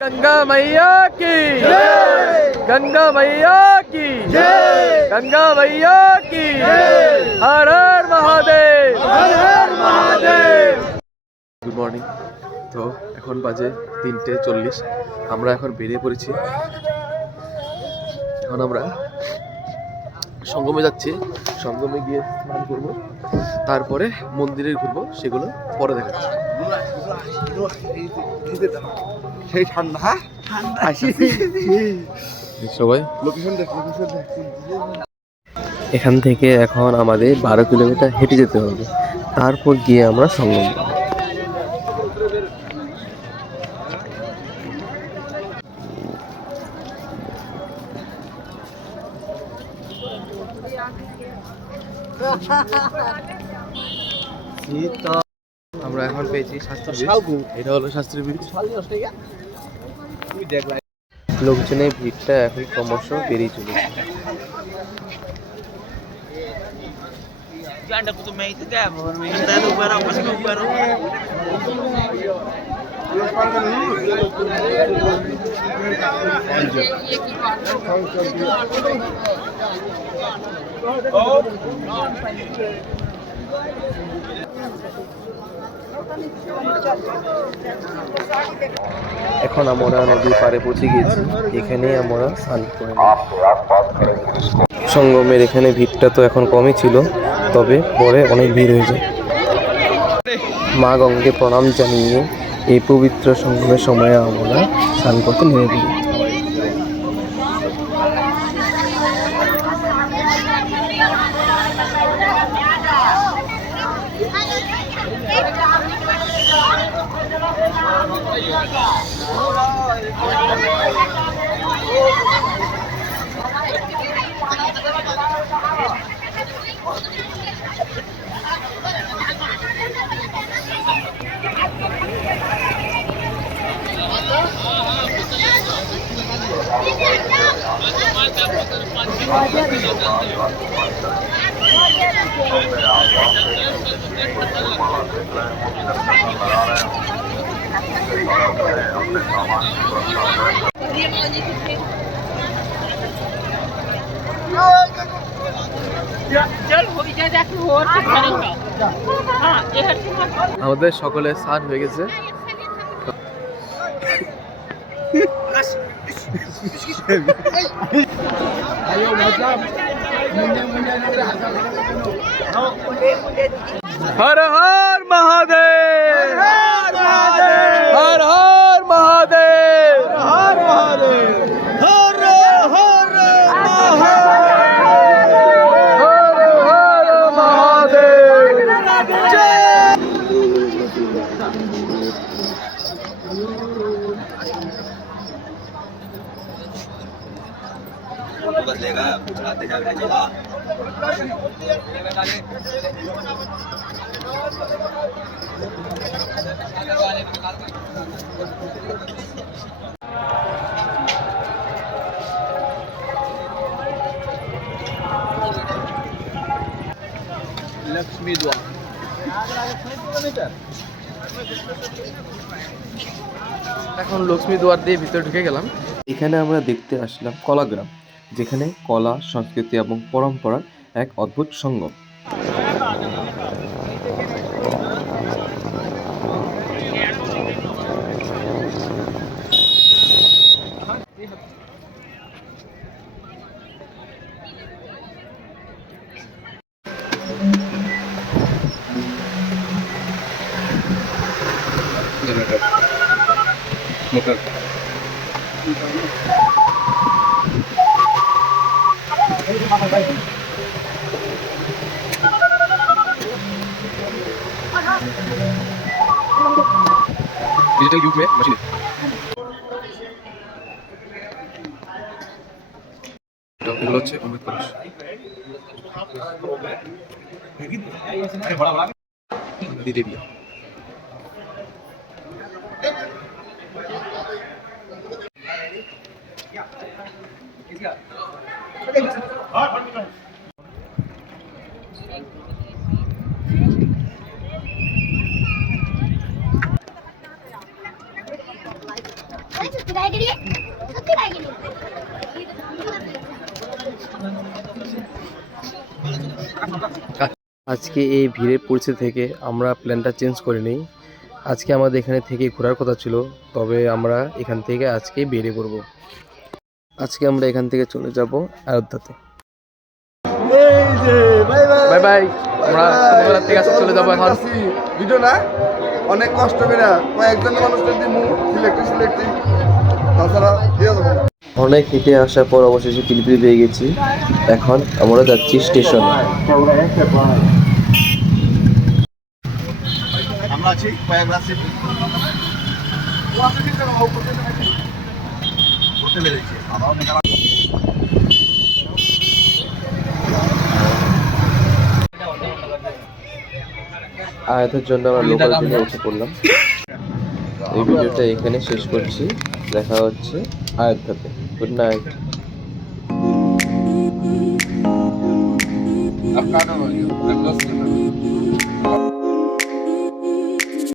गंगा मैया की गंगा मैया की गंगा मैया की हर हर महादेव हर हर महादेव গুড মর্নিং তো এখন বাজে তিনটে চল্লিশ আমরা এখন বেরিয়ে পড়েছি এখন আমরা সঙ্গমে যাচ্ছি সঙ্গমে গিয়ে স্নান করবো তারপরে মন্দিরে ঘুরবো সেগুলো পরে দেখাচ্ছি। সেই ঠান্ডা হ্যাঁ? সবাই। লোকেশন দেখ লোকেশন দেখ। এখান থেকে এখন আমাদের বারো কিলোমিটার হেঁটে যেতে হবে। তারপর গিয়ে আমরা সঙ্গম পাবো। আমরা এখন পেয়েছি শাস্ত্রী এটা হলো শাস্ত্রী ব্রিজ লোকজনের ভিড়টা এখন ক্রমশ বেড়েই চলেছে। tumay ito ka. Tado para pas ko para. এখন আমরা নদীর পাড়ে পৌঁছে গিয়েছি। এখানেই আমরা স্নান করে সঙ্গমের এখানে ভিড়টা তো এখন কমই ছিল, তবে পরে অনেক ভিড় হয়ে যায়। মা গঙ্গে প্রণাম জানিয়ে এই পবিত্র সঙ্গমের সময় আমরা স্নান করতে নেমে পড়ি। আমাদের সকলে স্নান হয়ে গেছে। Kaç? Har Mahadev. Har har Mahadev. Lakshmi দোয়া এখন লক্ষ্মী দুয়ার দিয়ে ভিতরে ঢুকে গেলাম। এখানে আমরা দেখতে আসলাম কলাগ্রাম। যেখানে কলা সংস্কৃতি এবং পরম্পরার এক অদ্ভুত সঙ্গম डिजिटल युग में मशीन এগুলো হচ্ছে অমৃত কলস দিদি বিয়া বাইকে আজকে এই ভিড়ের পরিস্থিতি থেকে আমরা প্ল্যানটা চেঞ্জ করে নিই। আজকে আমাদের এখানে থেকে ঘোরার কথা ছিল তবে আমরা এখান থেকে আজকে বেরিয়ে পড়ব। আজকে আমরা এখান থেকে চলে যাব আয়োধ্যাতে বাই বাই আমরা থেকে আজকে চলে যাব এখন। ভিডিও না? অনেক কষ্ট করে কয়েকজন সিলেক্ট সিলেক্ট তাছাড়া দিয়ে দেবো। অনেক হেঁটে আসার পর অবশেষে পিলিপিলি পেয়ে গেছি। এখন আমরা যাচ্ছি স্টেশনে। আমরা আছি কয়েক আয়াতের জন্য আমরা লোকাল ট্রেনে উঠে পড়লাম। এই ভিডিওটা এখানে শেষ করছি। দেখা হচ্ছে আয়াত থেকে গুড নাইট আপনার